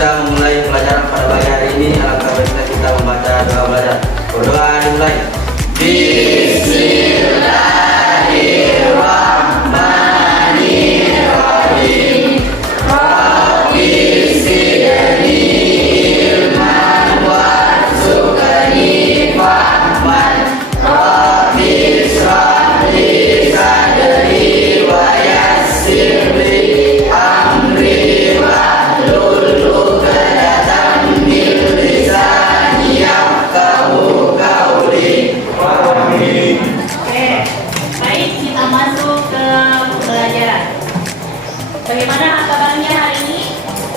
kita memulai pelajaran pada pagi hari ini, alangkah baiknya kita membaca doa belajar. Berdoa dimulai. Bismillahirrahmanirrahim. Rabbi zidni ilman warzuqni fahman. Rabbi ishrah li sadri wa yassir li amri wahlul 'uqdatam min lisani yafqahu qawli. Oke, baik, kita masuk ke pembelajaran. Bagaimana kabarnya hari ini?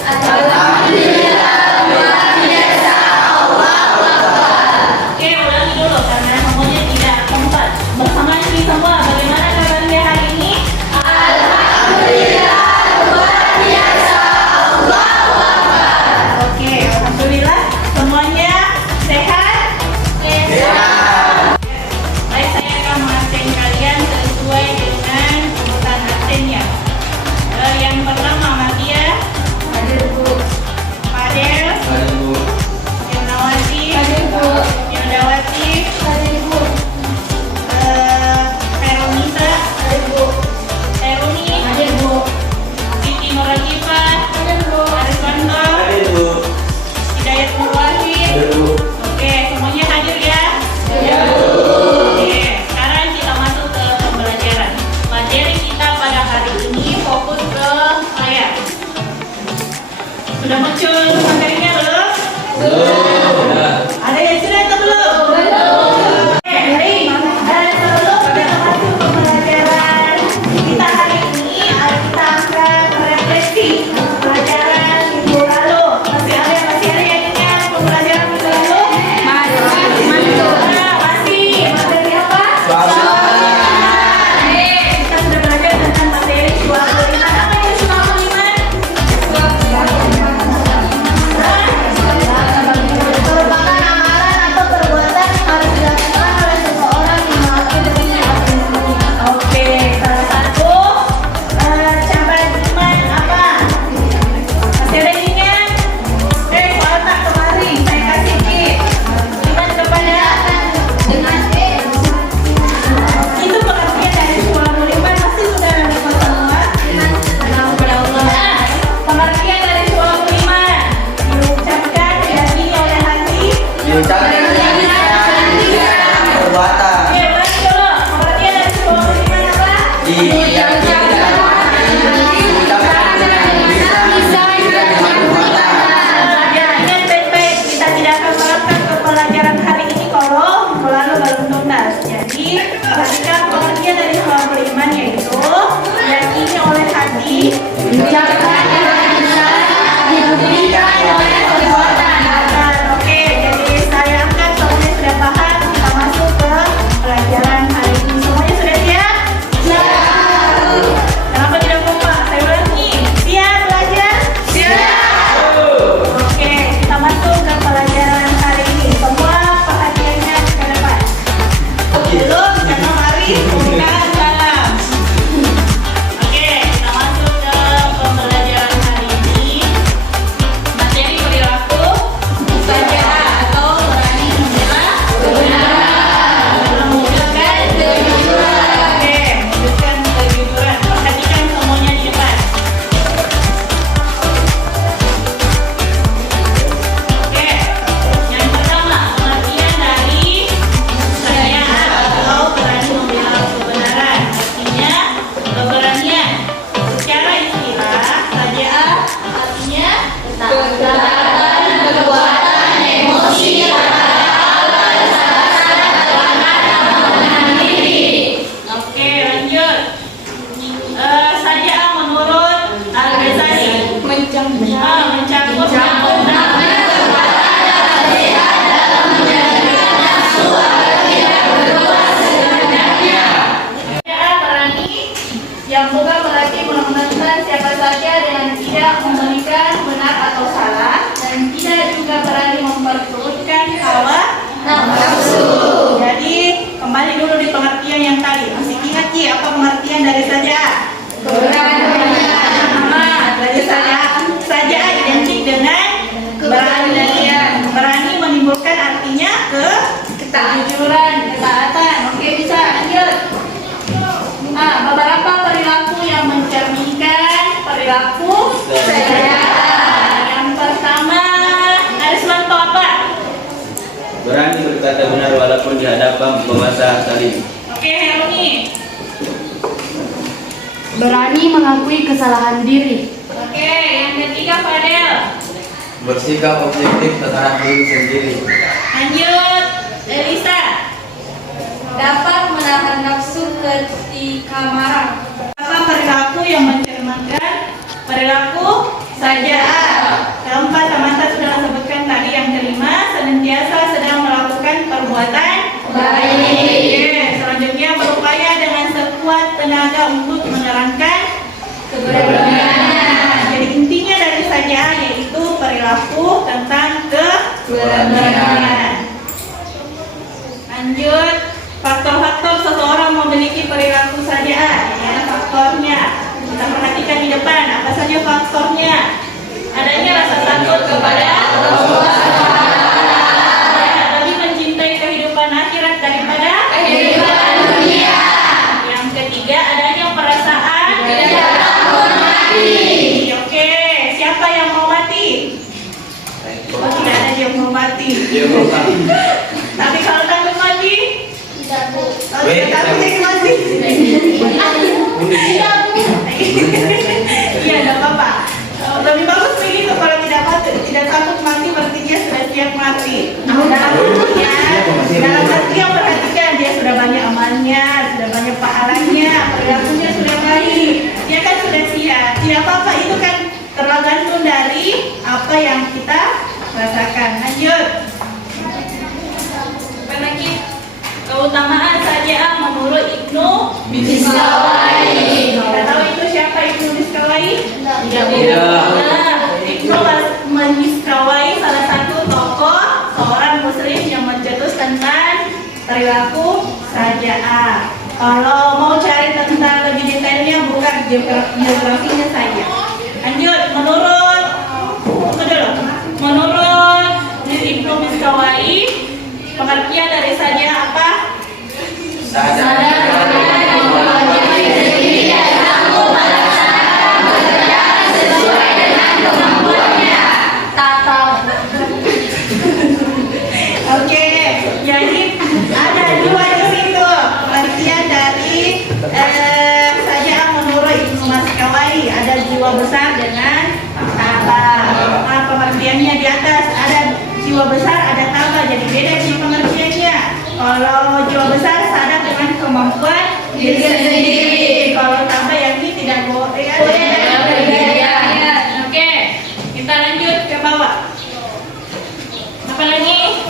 Alhamdulillah, luar biasa, Allahu Akbar. Oke, ulangi dulu karena semuanya tidak sempat. Bersama ini semua, bagaimana kabarnya hari ini? Alhamdulillah, luar biasa, Allahu Akbar. Oke, alhamdulillah semuanya sehat. Baik, saya akan mengabsen kalian sesuai dengan urutan absennya. Yang pertama, Matia. Hadir, Bu. Fadel. Mari Bu. Yunawati. Hadir, Bu. Yudawati. Hadir, Bu. Veronisa. Hadir, Bu. Teruni. Hadir, Bu. Siti Nurajifah. Hadir, Bu. Ariswanto. Hadir Bu. Hidayat Nurwahid. Hadir Bu. Oke, semuanya hadir ya? Ya, Oke, sekarang kita masuk ke pembelajaran. Materi kita pada hari ini fokus ke layar. Sudah muncul materinya belum? Ada yang sudah atau belum? Oke, baik. Sebelum kita masuk ke pembelajaran kita hari ini, kita akan merefleksi pembelajaran minggu lalu. Masih ada yang ingat pembelajaran minggu lalu? Masih. Materi apa? Kita sudah belajar tentang materi suatu iman. Apa itu suatu iman? merupakan amalan atau perbuatan yang harus dilakukan oleh seseorang yang mengakui dirinya atau dirinya. Oke, salah satu cabang iman apa? Masih ada yang ingat? Soal tak kemarin saya kasih tip. Iman kepada Dengan itu pengertian dari suatu iman pasti sudah dapat semua. kepada Allah. Pengertian dari suatu iman diucapkan diyakini oleh hati. Diucapkan dengan perbuatan. Oke, ulangi dulu. Pengertian dari suatu iman apa? Diyakini dengan hati, diucapkan dengan lisan, dan dengan perbuatan. Ya, ingat baik-baik, kita tidak akan menerapkan ke pelajaran hari ini kalau minggu lalu belum tuntas. Jadi, perhatikan pengertian dari suatu iman yaitu diyakini oleh hati, Diucapkan dengan lisan, dibuktikan oleh perbuatan. Oke, jadi saya angkat semuanya sudah paham. Kita masuk ke pelajaran hari ini. Semuanya sudah siap? Kenapa tidak kompak? Saya ulangi. Siap belajar? Oke, kita masuk ke pelajaran hari ini. Semua perhatiannya ke depan. Belum, karena mari buka dalam. Oke, kita masuk ke pembelajaran hari ini. Materi perilaku Saja atau berani membela mewujudkan kejujuran. Oke, mewujudkan kejujuran. Perhatikan semuanya di depan. Oke, yang pertama pengertian dari saya atau berani membela kebenaran. Artinya keberanian. Secara istilah saja artinya ketaatan, perbuatan, emosi, Oke, lanjut. Saja menurut Al-Ghazali mencakup berani yang bukan berarti menentukan siapa saja dengan tidak memberikan benar atau salah dan tidak juga berani memperturutkan hawa nafsu. Jadi kembali dulu di pengertian yang tadi. Masih ingat Ki apa pengertian dari saja? Berani. Dari saja identik dengan bertanggung di hadapan penguasa zalim. Oke, Heroni. Berani mengakui kesalahan diri. Oke, yang ketiga Fadel. Bersikap objektif terhadap diri sendiri. Lanjut, Elisa. Dapat menahan nafsu ketika marah. Apa perilaku yang mencerminkan perilaku sajaa? Keempat, Samantha sudah sebutkan tadi. Yang kelima, senantiasa sedang melakukan perbuatan baik. Oke, selanjutnya berupaya dengan sekuat tenaga untuk menerangkan kebenaran. Jadi intinya dari sajaa yaitu perilaku tentang kebenaran. Lanjut, faktor-faktor seseorang memiliki perilaku sajaa. Ini ada faktornya. Kita perhatikan di depan. Apa saja faktornya? Adanya rasa takut kepada Allah, lebih mencintai kehidupan akhirat daripada kehidupan dunia. Yang ketiga, adanya perasaan tidak takut mati. Oke, siapa yang mau mati? Oh, tidak ada yang mau mati. Tapi kalau takut mati? Kalau tidak takut jadi mati? Iya, tidak apa-apa. Lebih bagus begitu. Kalau tidak takut mati berarti dia sudah siap mati. Dalam artian perhatikan, dia sudah banyak amalnya, sudah banyak pahalanya, perilakunya sudah baik, dia kan sudah siap. Tidak apa-apa, itu kan tergantung dari apa yang kita rasakan. Lanjut. Apa lagi? Keutamaan sajaa menurut Ibnu Miskawai. Kita tahu itu siapa Ibnu Miskawai? Tidak. Ibnu Miskawai salah satu tokoh seorang muslim yang mencetus tentang perilaku sajaa. Kalau mau cari tentang lebih detailnya bukan biografinya saja. Lanjut, menurut Ibnu Miskawai, pengertian dari sajaa apa? Oke, jadi ada dua di situ pengertian dari sajaa menurut Ibnu Miskawai. Ada jiwa besar dengan tabah. Nah, pengertiannya di atas ada jiwa besar, ada tabah. Jadi beda di pengertiannya. Kalau jiwa besar sadar dengan kemampuan diri sendiri. Kalau tabah yang ini tidak boleh. Oke, kita lanjut ke bawah. Apa lagi?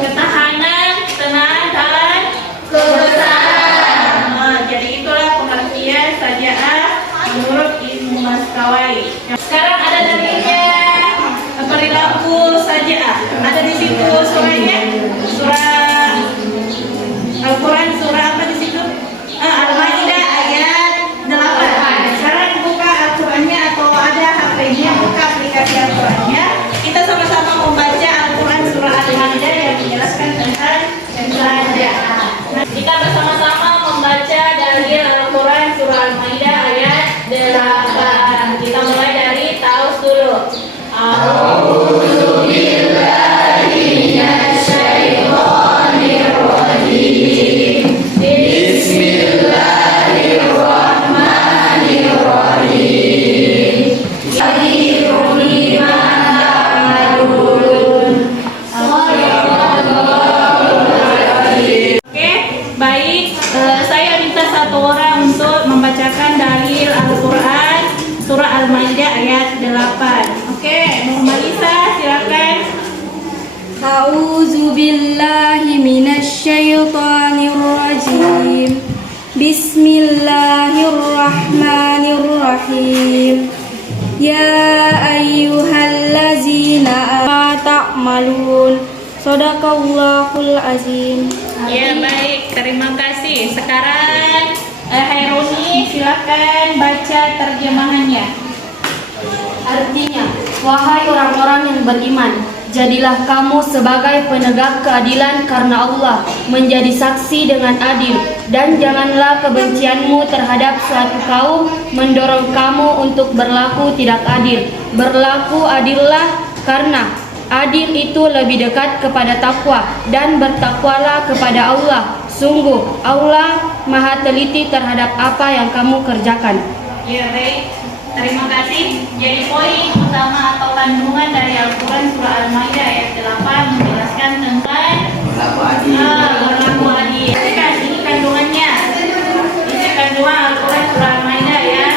Ketahanan, tenang, dan kebesaran. Nah, jadi itulah pengertian sajaa menurut Ibnu Miskawai. Sekarang ada dalilnya perilaku sajaa. Ada di situ surahnya, surah Al-Quran, surah apa di situ? Al-Maidah ayat 8. Sekarang buka Al-Qurannya atau ada HP-nya, buka aplikasi Al-Qurannya. Kita sama-sama membaca Al-Quran surah Al-Maidah yang menjelaskan tentang sajaa. Nah, kita bersama-sama membaca dalil Al-Quran surah Al-Maidah ayat 8. Kita mulai dari Taus dulu. Saya minta satu orang untuk membacakan dalil Al-Quran surah Al-Maidah ayat 8. Oke, Muhammad Isa silakan. A'udzu billahi minasyaitonir rajim. Bismillahirrahmanirrahim. Ya ayyuhallazina ta'malun. Shadaqallahul azim. Ya, baik, terima kasih. Sekarang Heroni silakan baca terjemahannya. Artinya, wahai orang-orang yang beriman, jadilah kamu sebagai penegak keadilan karena Allah, menjadi saksi dengan adil, dan janganlah kebencianmu terhadap suatu kaum mendorong kamu untuk berlaku tidak adil. Berlaku adillah karena Adil itu lebih dekat kepada takwa, dan bertakwalah kepada Allah. Sungguh, Allah Maha teliti terhadap apa yang kamu kerjakan. Ya, baik. Terima kasih. Jadi poin utama atau kandungan dari Al-Quran Surah Al-Maidah ayat 8 menjelaskan tentang Berlaku adil. berlaku adil. Ini kandungannya. Ini kandungan Al-Quran Surah Al-Maidah ayat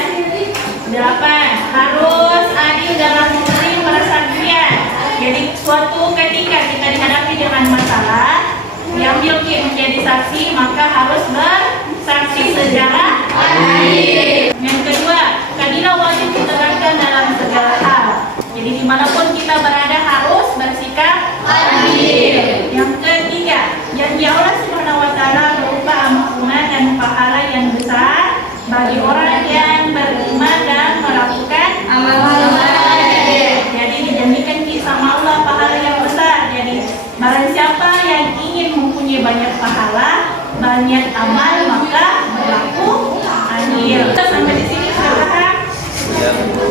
8. Harus adil dalam memberi persaksian. Jadi suatu ketika kita dihadapi dengan masalah, diambil menjadi saksi, maka harus bersaksi secara adil. Yang kedua, keadilan wajib ditegakkan dalam segala hal. Jadi dimanapun kita berada harus bersikap adil. Yang ketiga, janji Allah Subhanahu Wa Taala berupa ampunan dan pahala yang besar bagi orang yang beriman dan melakukan amal saleh. Jadi dijanjikan sama Allah pahala yang besar. Jadi barang siapa yang ingin mempunyai banyak pahala, banyak amal, maka berlaku adil. Kita sampai di sini sudah paham?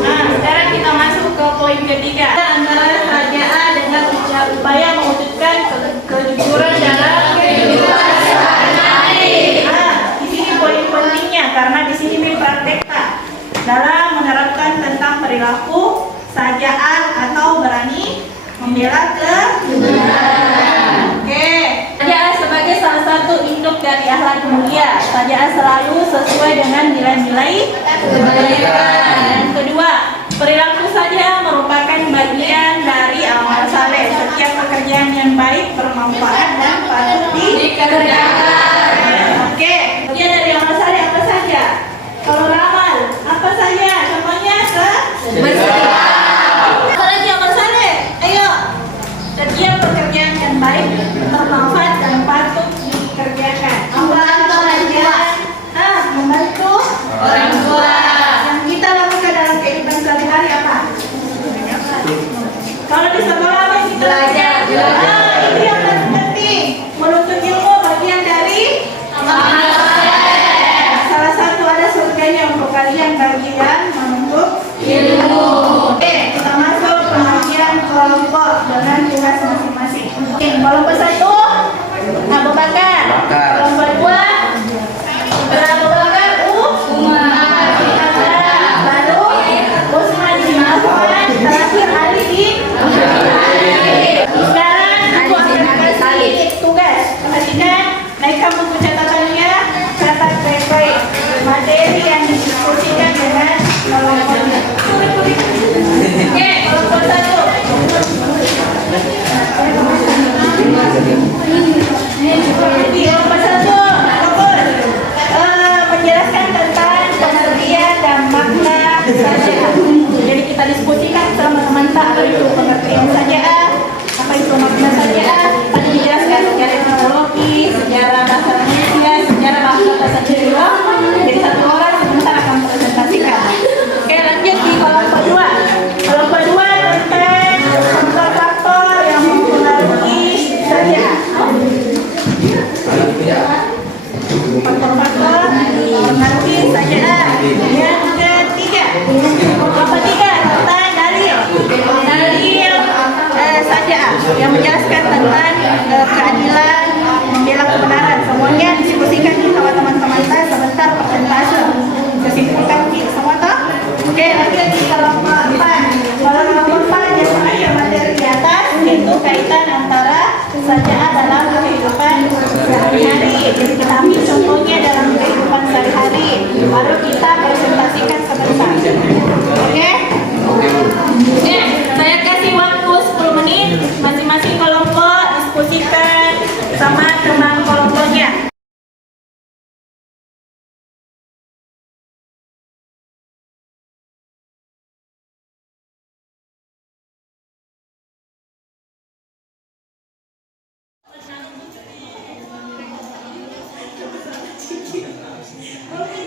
Nah, sekarang kita masuk ke poin ketiga. Antara kerajaan dengan upaya mewujudkan kejujuran dalam kehidupan sehari-hari. Di sini poin pentingnya karena di sini dipraktekkan dalam menerapkan tentang perilaku sajaan atau berani membela kebenaran. Oke. Sajaan sebagai salah satu induk dari akhlak mulia. Sajaan selalu sesuai dengan nilai-nilai kebaikan. Yang kedua, perilaku saja merupakan bagian dari amal saleh. Setiap pekerjaan yang baik bermanfaat dan patut dikerjakan. Oke. Bagian dari amal saleh apa saja? Kalau ramal, apa saja? Contohnya setiap pekerjaan yang baik, bermanfaat dan patut dikerjakan. Membantu orang tua. Membantu orang tua. Yang kita lakukan dalam kehidupan sehari-hari apa? Kalau di sekolah apa yang kita belajar? Itu yang paling penting. Menuntut ilmu bagian dari amal saleh. Salah satu ada surganya untuk kalian bagian menuntut ilmu. Oke, kita masuk pengajian kelompok dengan tugas masing-masing. Oke, kelompok 1 Abu Bakar. Kelompok 2 Abu Bakar Umar. Lalu Utsman bin Affan. Terakhir Ali bin Sekarang aku akan kasih tugas. Perhatikan, naikkan buku catatannya, catat baik-baik materi yang didiskusikan dengan kelompoknya. Oke, kelompok 1. Kelompok 1 menjelaskan tentang pengertian dan makna sajaan. Jadi kita diskusikan sama teman-teman apa itu pengertian sajaan, apa itu makna sajaan. Tadi dijelaskan sejarah etimologi, sejarah bahasa Indonesia, sejarah bahasa Jawa. Jadi satu orang sebentar akan presentasikan. Oke, lanjut di kelompok 2. Kelompok 2 tentang faktor-faktor yang mempengaruhi sajaan. Faktor-faktor mempengaruhi sajaan. Yang ketiga, kelompok 3 tentang dalil sajaan yang menjelaskan tentang keadilan, membela kebenaran. Semuanya diskusikan sama teman-teman saya sebentar persentase. Kesimpulkan semua toh? Oke, lanjut di kelompok 4. Kalau kelompok 4 yang terakhir materi di atas yaitu kaitan antara sajaan dalam kehidupan sehari-hari. Jadi kita ambil contohnya dalam kehidupan sehari-hari, baru kita presentasikan sebentar. Oke? Oke, saya kasih waktu 10 menit masing-masing kelompok diskusikan sama teman kelompoknya. Oke,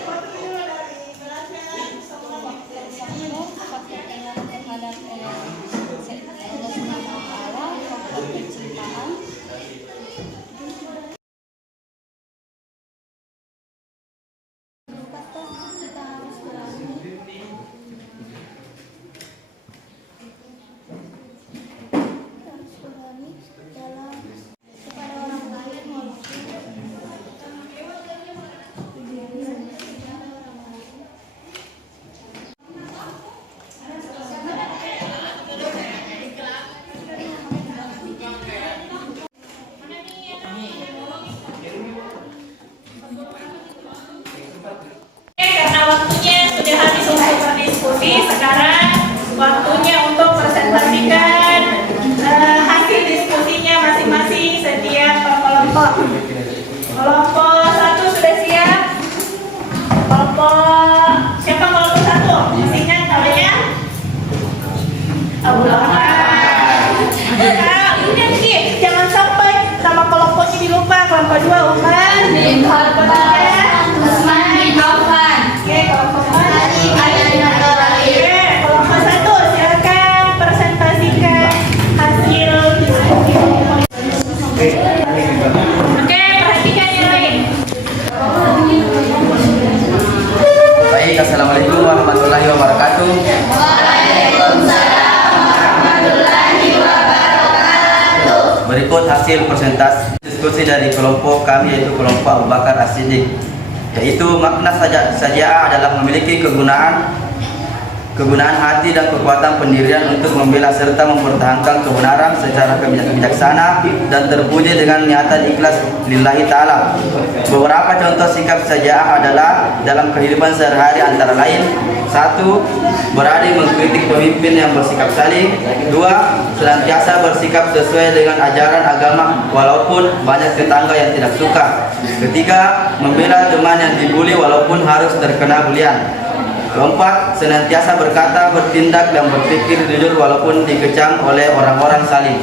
Oke, sekarang waktunya untuk presentasikan hasil diskusinya masing-masing setiap kelompok. Kelompok 1 sudah siap? Siapa kelompok 1? Masih ingat namanya? Abu Bakar. Ingat nih, jangan sampai nama kelompoknya dilupa. Kelompok 2 Umar bin Khattab, Utsman bin Affan. Oke, kelompok 4 Ali bin Abi Thalib. Kelompok 1 silakan presentasikan hasil diskusi. Oke, perhatikan yang lain. Baik, assalamualaikum warahmatullahi wabarakatuh. Berikut hasil presentasi diskusi dari kelompok kami, yaitu kelompok Abu Bakar As-Siddiq, yaitu makna saja'ah adalah memiliki kegunaan hati dan kekuatan pendirian untuk membela serta mempertahankan kebenaran secara bijaksana dan terpuji dengan niatan ikhlas lillahi ta'ala. Beberapa contoh sikap saja'ah adalah dalam kehidupan sehari-hari antara lain: 1. Berani mengkritik pemimpin yang bersikap saleh. 2. Senantiasa bersikap sesuai dengan ajaran agama walaupun banyak tetangga yang tidak suka. 3. Membela teman yang dibuli walaupun harus terkena bulian. 4. Senantiasa berkata, bertindak, dan berpikir jujur walaupun dikecam oleh orang-orang saleh.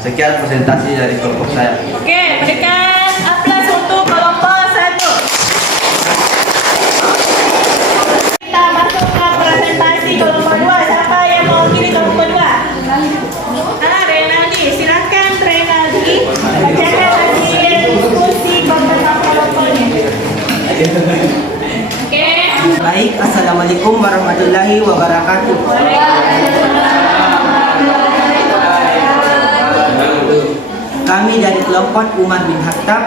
Sekian presentasi dari kelompok saya. Oke, berikan aplaus untuk kelompok 1. Kita masuk ke presentasi kelompok 2. Siapa yang mau pilih kelompok 2? Renaldi, silakan Renaldi. Bacakan hasil diskusi kelompoknya. Oke. Baik, assalamualaikum warahmatullahi wabarakatuh. Kami dari kelompok Umar bin Khattab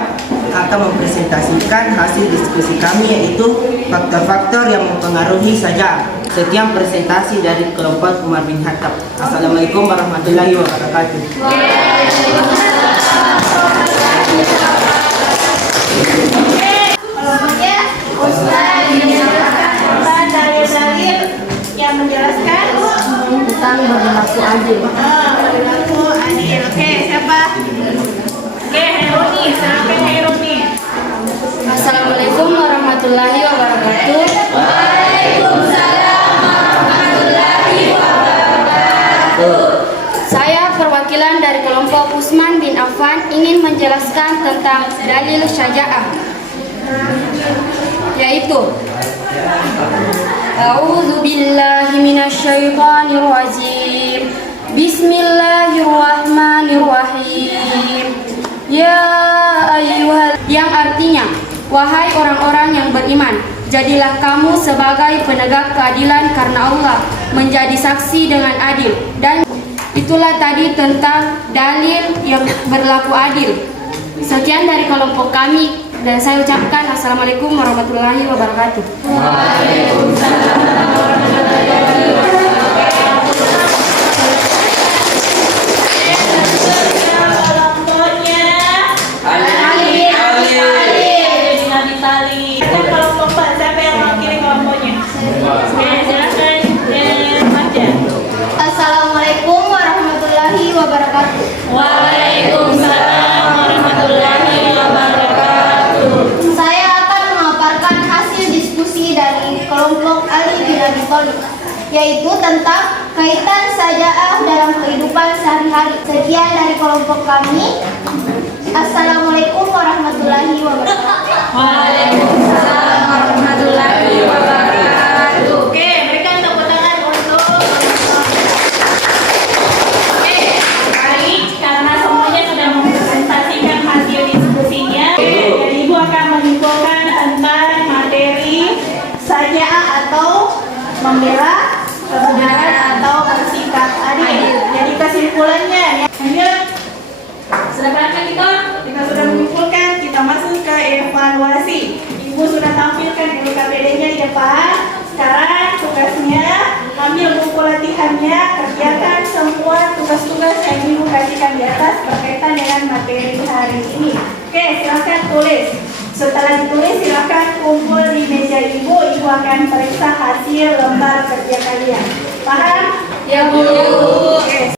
akan mempresentasikan hasil diskusi kami, yaitu faktor-faktor yang mempengaruhi saja. Sekian presentasi dari kelompok Umar bin Khattab. Assalamualaikum warahmatullahi wabarakatuh. Dalil-dalil yang menjelaskan Tentang berlaku adil. berlaku adil. Oke, siapa? Oke, Heroni, silakan Heroni. Assalamualaikum warahmatullahi wabarakatuh. Saya perwakilan dari kelompok Utsman bin Affan ingin menjelaskan tentang dalil syaja'ah, yaitu A'udzu billahi minasyaitonir rajim. Bismillahirrahmanirrahim. Ya ayyuhal, yang artinya, wahai orang-orang yang beriman, jadilah kamu sebagai penegak keadilan karena Allah, menjadi saksi dengan adil. Dan itulah tadi tentang dalil yang berlaku adil. Sekian dari kelompok kami, dan saya ucapkan assalamualaikum warahmatullahi wabarakatuh. Kelompoknya Ali bin Abi Thalib. Kelompok 4, siapa yang mau pilih kelompoknya? Oke, silakan baca. Assalamualaikum warahmatullahi wabarakatuh. Waalaikumsalam warahmatullahi wabarakatuh. Saya akan memaparkan hasil diskusi dari kelompok Ali bin Abi Thalib, yaitu tentang kaitan saja'ah dalam kehidupan sehari-hari. Sekian dari kelompok kami. Assalamualaikum warahmatullahi wabarakatuh. Waalaikumsalam warahmatullahi wabarakatuh. Oke, berikan tepuk tangan untuk. Oke, baik, karena semuanya sudah mempresentasikan hasil diskusinya. Oke, jadi Ibu akan menyimpulkan tentang materi saja'ah atau membela kebenaran atau bersikap adil. Jadi kesimpulannya, ya. Sedangkan kita sudah menyimpulkan, kita masuk ke evaluasi. Ibu sudah tampilkan LKPD-nya di depan. Sekarang tugasnya ambil buku latihannya, kerjakan semua tugas-tugas yang Ibu kasihkan di atas berkaitan dengan materi hari ini. Oke, silakan tulis. Setelah ditulis, silakan kumpul di meja Ibu. Ibu akan periksa hasil lembar kerja kalian. Paham? Ya, Bu. Oke.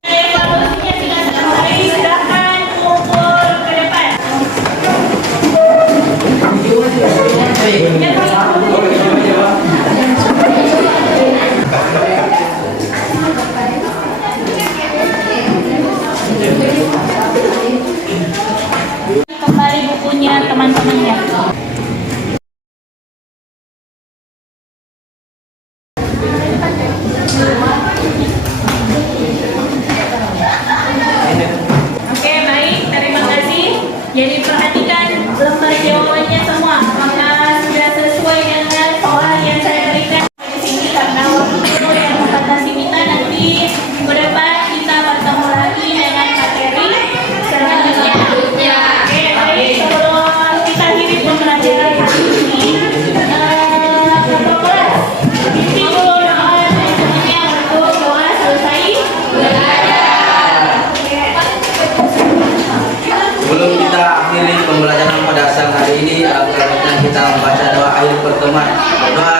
Evaluasinya sudah selesai, silahkan kumpul ke depan. Kembali bukunya teman-temannya. Oke, baik, terima kasih. Jadi perhatikan lembar jawabannya semua. Apakah sudah sesuai dengan soal yang saya berikan di sini? Karena waktu itu yang membatasi kita, nanti ke depan kita bertemu lagi dengan materi selanjutnya. Oke, baik. Sebelum kita akhiri pembelajaran hari ini, Bapak kelas, isi dulu doa semuanya untuk doa selesai belajar. Oke. Sebelum kita akhiri pembelajaran pada siang hari ini, selanjutnya kita membaca doa akhir pertemuan. Doa